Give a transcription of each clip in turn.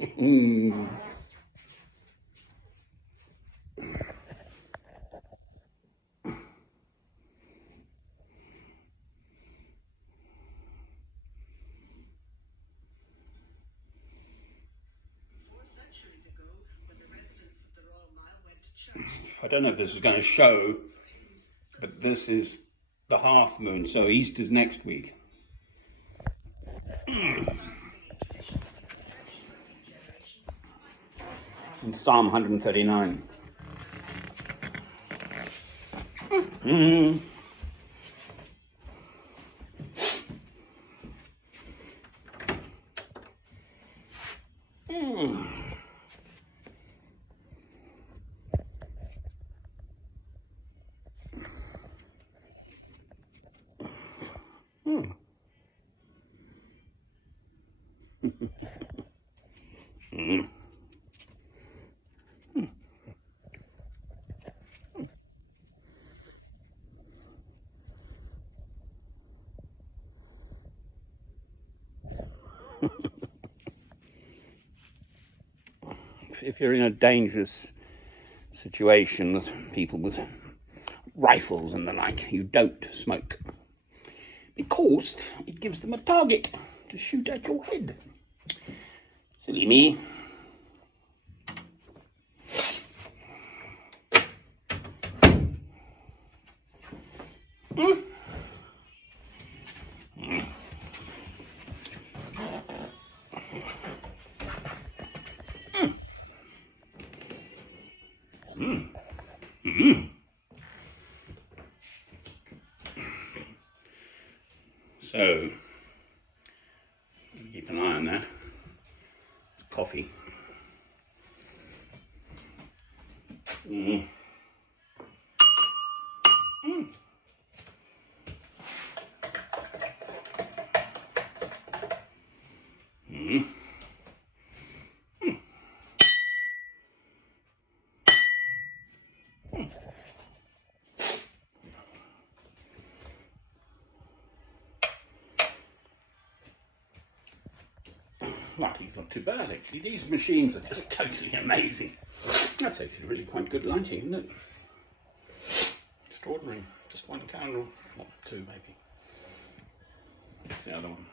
I don't know if this is going to show, but this is the half moon, so Easter's next week. In Psalm 139. If you're in a dangerous situation with people with rifles and the like, you don't smoke, because it gives them a target to shoot at your head. Silly me. So, keep an eye on that. Coffee. Well, he's not too bad actually. These machines are just totally amazing. That's actually really quite good lighting, isn't it? Extraordinary. Just one candle, not two maybe. That's the other one.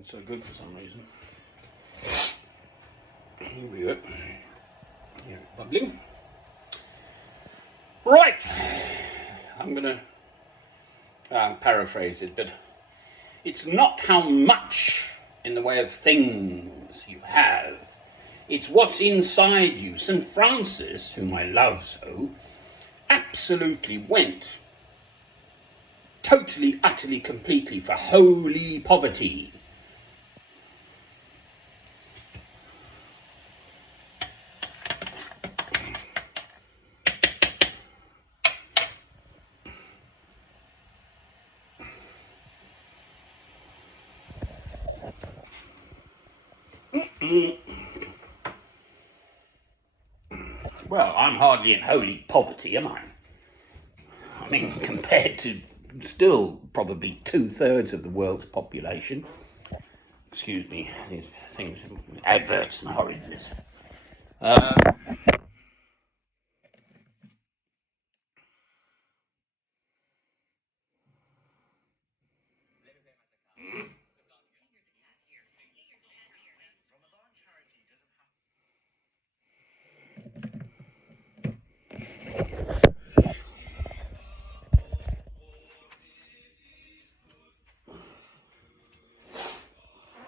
It's so good for some reason. Here we go. Here it's bubbling. Right. I'm going to paraphrase it, but it's not how much in the way of things you have, it's what's inside you. St. Francis, whom I love so, absolutely went totally, utterly, completely for holy poverty. Well, I'm hardly in holy poverty, am I? I mean, compared to still probably 2/3 of the world's population. Excuse me, these things, adverts and horridness.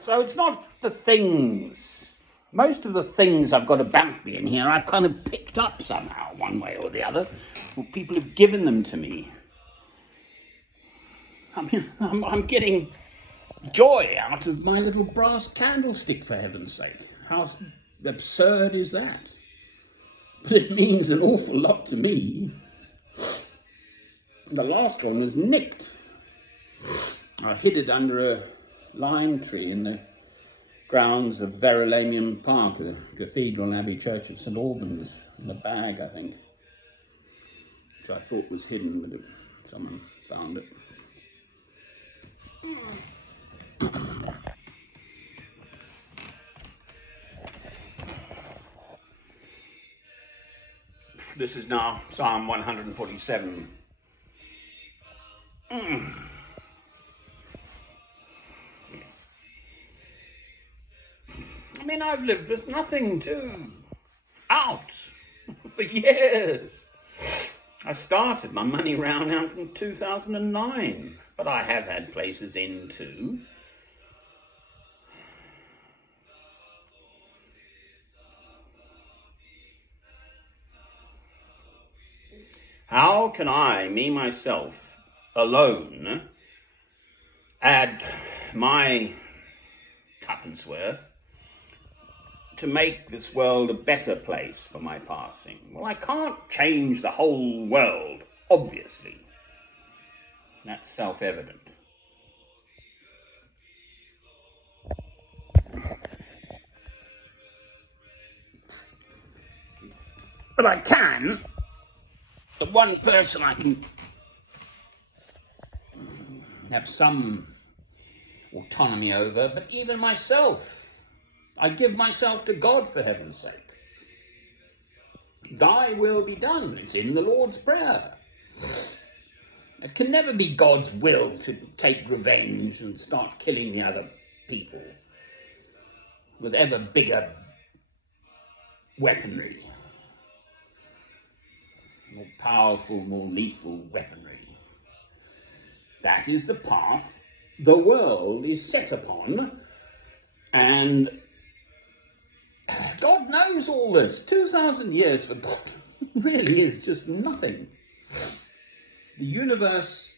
So it's not the things. Most of the things I've got about me in here, I've kind of picked up somehow, one way or the other. Well, people have given them to me. I mean, I'm getting joy out of my little brass candlestick, for heaven's sake. How absurd is that? But it means an awful lot to me. The last one was nicked. I hid it under a lime tree in the grounds of Verulamium Park, the Cathedral and Abbey Church of St. Albans, in a bag, I think, which I thought was hidden, but someone found it. This is now Psalm 147. I mean, I've lived with nothing out for years. I started my money round out in 2009, but I have had places in too. How can I, me myself, alone, add my tuppence worth to make this world a better place for my passing? Well, I can't change the whole world, obviously. That's self-evident. But I can. The one person I can have some autonomy over, but even myself. I give myself to God, for heaven's sake. Thy will be done. It's in the Lord's Prayer. It can never be God's will to take revenge and start killing the other people with ever bigger weaponry. More powerful, more lethal weaponry. That is the path the world is set upon, and God knows all this. 2,000 years for God really is just nothing. The universe,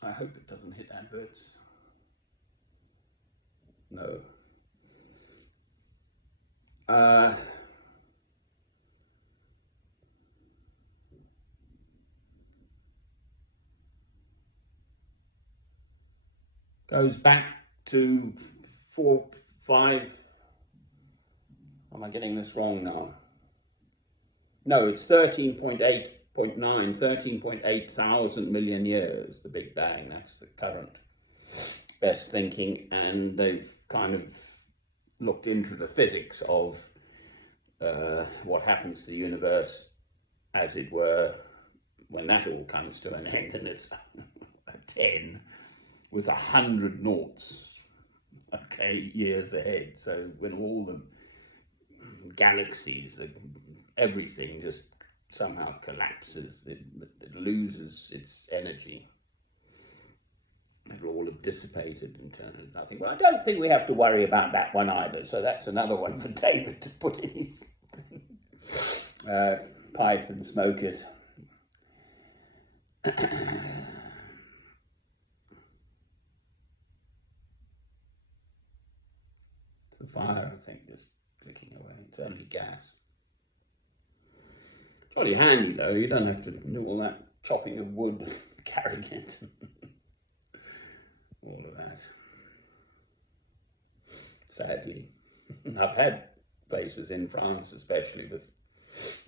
I hope it doesn't hit adverts. No. Goes back to 4, 5. Am I getting this wrong now? No, it's 13.8 thousand million years, the Big Bang. That's the current best thinking, and they've kind of looked into the physics of what happens to the universe, as it were, when that all comes to an end, and it's a 10 with 100 noughts, okay, years ahead. So when all the galaxies, everything just somehow collapses, it loses its energy. It'll all have dissipated and turned into nothing. But I don't think we have to worry about that one either. So that's another one for David to put in his pipe and smoke it. The fire, I think, just clicking away. It's only gas. Jolly handy though, you don't have to do all that chopping of wood, carrying it, all of that. Sadly, I've had places in France especially with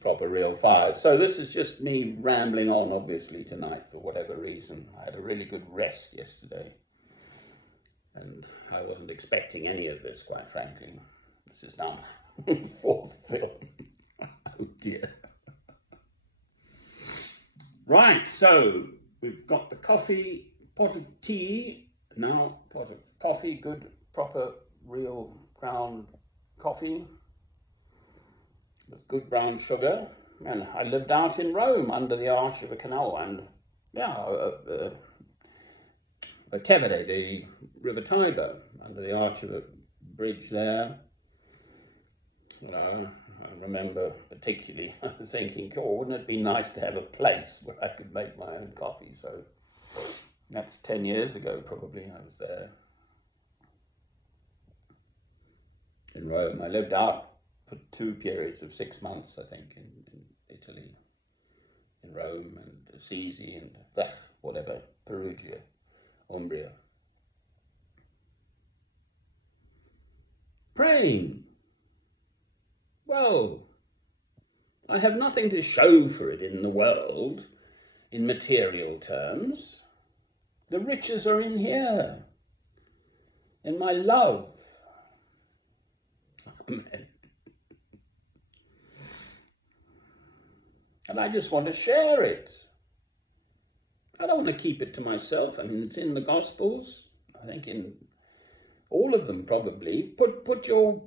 proper real fires. So this is just me rambling on, obviously, tonight for whatever reason. I had a really good rest yesterday, and I wasn't expecting any of this, quite frankly. This is now my 4th film. Oh dear. Right, so we've got the coffee, pot of tea, now pot of coffee, good, proper, real ground coffee with good brown sugar. And I lived out in Rome under the arch of a canal, and Tevere, the River Tiber, under the arch of a bridge there. You know, I remember particularly thinking, wouldn't it be nice to have a place where I could make my own coffee? So that's 10 years ago, probably, I was there in Rome. I lived out for 2 periods of 6 months, I think, in Italy, in Rome and Assisi and whatever, Perugia, Umbria. Praying. Well, I have nothing to show for it in the world, in material terms. The riches are in here, in my love. Amen. And I just want to share it. I don't want to keep it to myself. I mean, it's in the Gospels. I think in all of them probably. Put your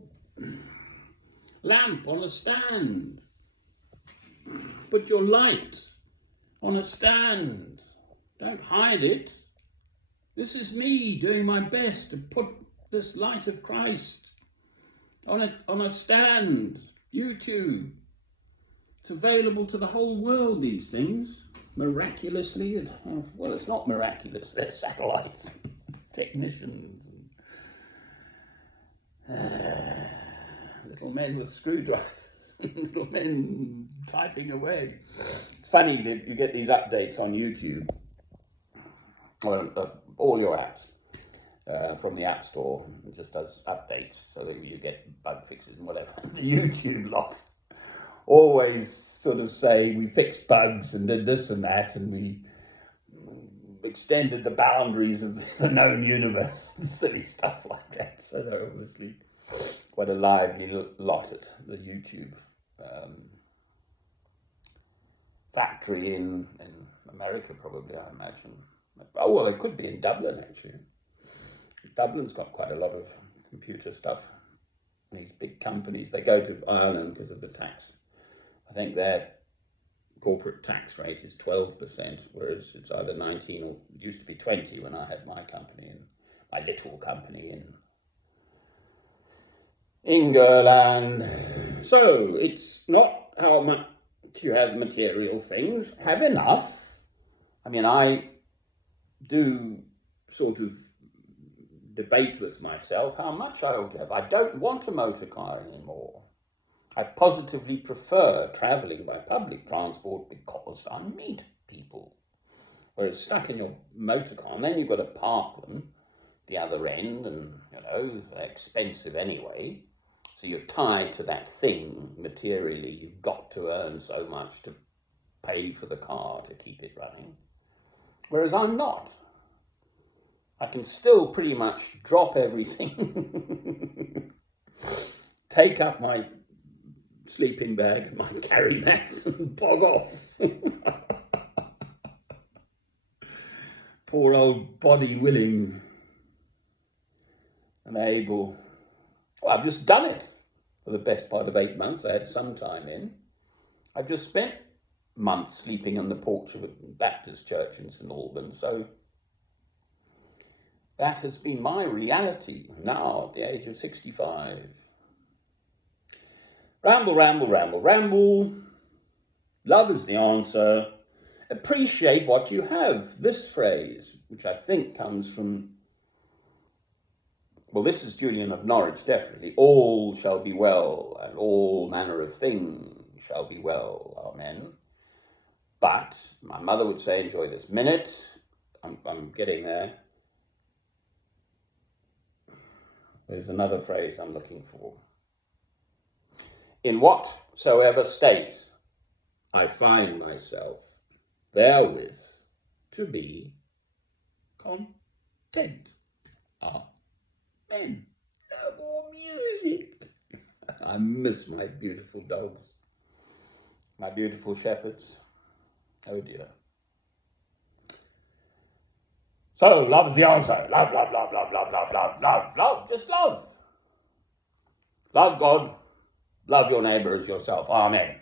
lamp on a stand. Put your light on a stand. Don't hide it. This is me doing my best to put this light of Christ on a stand. YouTube. It's available to the whole world, these things. Miraculously. Well, it's not miraculous. They're satellites. Technicians. Little men with screwdrivers. Little men typing away. It's funny that you get these updates on YouTube. Or all your apps from the App Store. It just does updates so that you get bug fixes and whatever. The YouTube lot always sort of say we fixed bugs and did this and that, and we extended the boundaries of the known universe and silly stuff like that. So they're obviously quite a lively lot at the YouTube factory in America, probably, I imagine. Oh, well, it could be in Dublin, actually. Dublin's got quite a lot of computer stuff. These big companies, they go to Ireland because of the tax. I think their corporate tax rate is 12%, whereas it's either 19 or it used to be 20 when I had my company, my little company in Gerland. So it's not how much you have material things. Have enough. I mean, I do sort of debate with myself how much I ought to have. I don't want a motor car anymore. I positively prefer travelling by public transport because I meet people. Whereas stuck in your motor car, and then you've got to park them the other end, and they're expensive anyway. So you're tied to that thing materially. You've got to earn so much to pay for the car to keep it running. Whereas I'm not. I can still pretty much drop everything, take up my sleeping bag, my carry mats, and bog off. Poor old body willing and able. Well, I've just done it for the best part of 8 months. I had some time in. I've just spent months sleeping on the porch of a Baptist church in St Albans, so that has been my reality now at the age of 65. Ramble, ramble, ramble, ramble. Love is the answer. Appreciate what you have. This phrase, which I think comes from, well, this is Julian of Norwich, definitely. All shall be well, and all manner of things shall be well. Amen. But my mother would say, enjoy this minute. I'm getting there. There's another phrase I'm looking for. In whatsoever state I find myself, therewith to be content. Amen. No more music. I miss my beautiful dogs, my beautiful shepherds. Oh dear. So, love is the answer. Love, love, love, love, love, love, love, love, love. Just love. Love God. Love your neighbour as yourself. Amen.